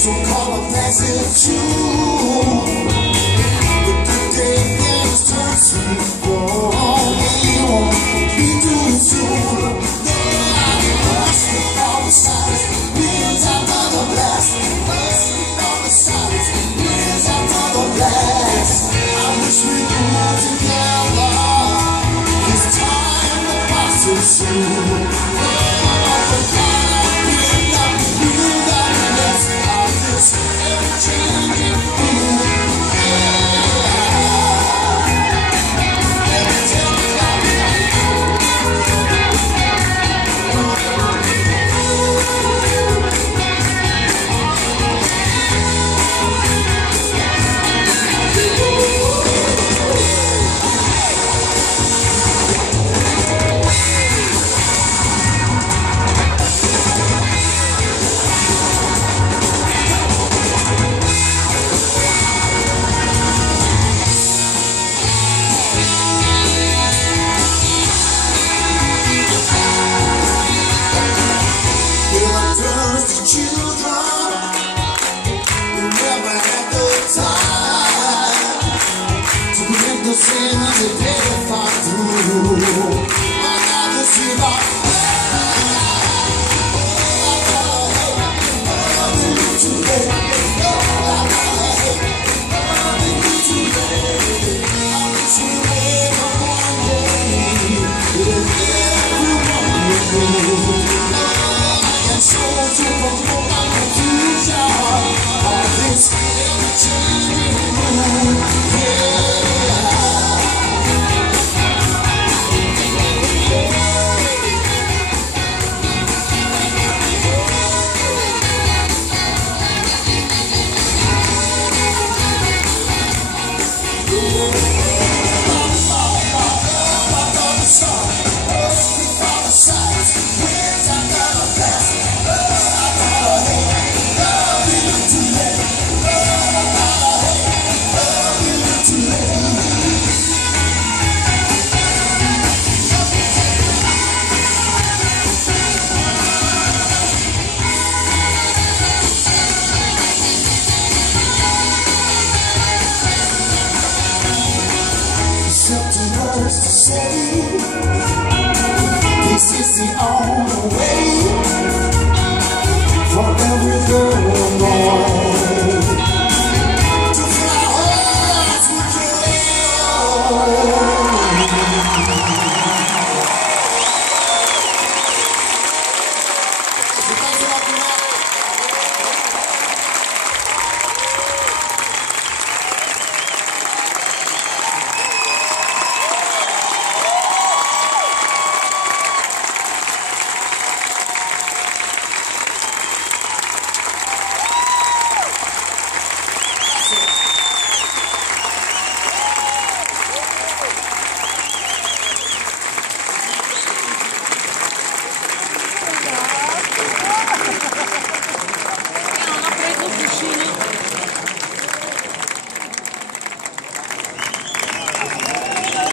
So call a massive tune. But the day things turn sweet for all we won't be too soon. I rush with all the sides, winds after the blast. Rush with all the sides, winds after the blast. I wish we could move together. It's time to pass it soon.